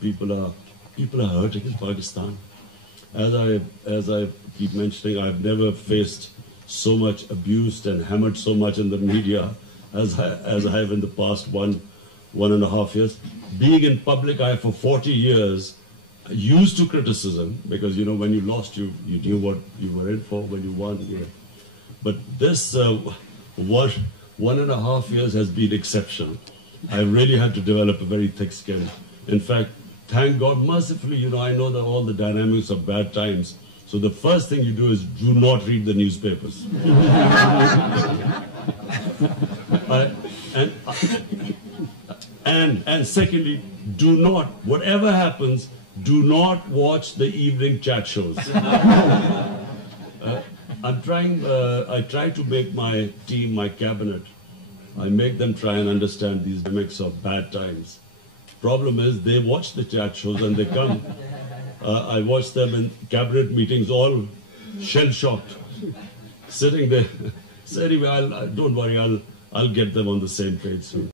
people are hurting in Pakistan. As I keep mentioning, I've never faced so much abused and hammered so much in the media as I have in the past one and a half years. Being in public eye for 40 years, used to criticism, because when you lost, you knew what you were in for. When you won, But this 1.5 years has been exceptional. I really had to develop a very thick skin. In fact, thank God, mercifully, I know that all the dynamics of bad times. So the first thing you do is do not read the newspapers. And secondly, do not, whatever happens, do not watch the evening chat shows. I try to make my team, my cabinet, I make them try and understand these dynamics of bad times. Problem is, they watch the chat shows and they come. I watch them in cabinet meetings, all shell-shocked, sitting there. So anyway, don't worry, I'll get them on the same page soon.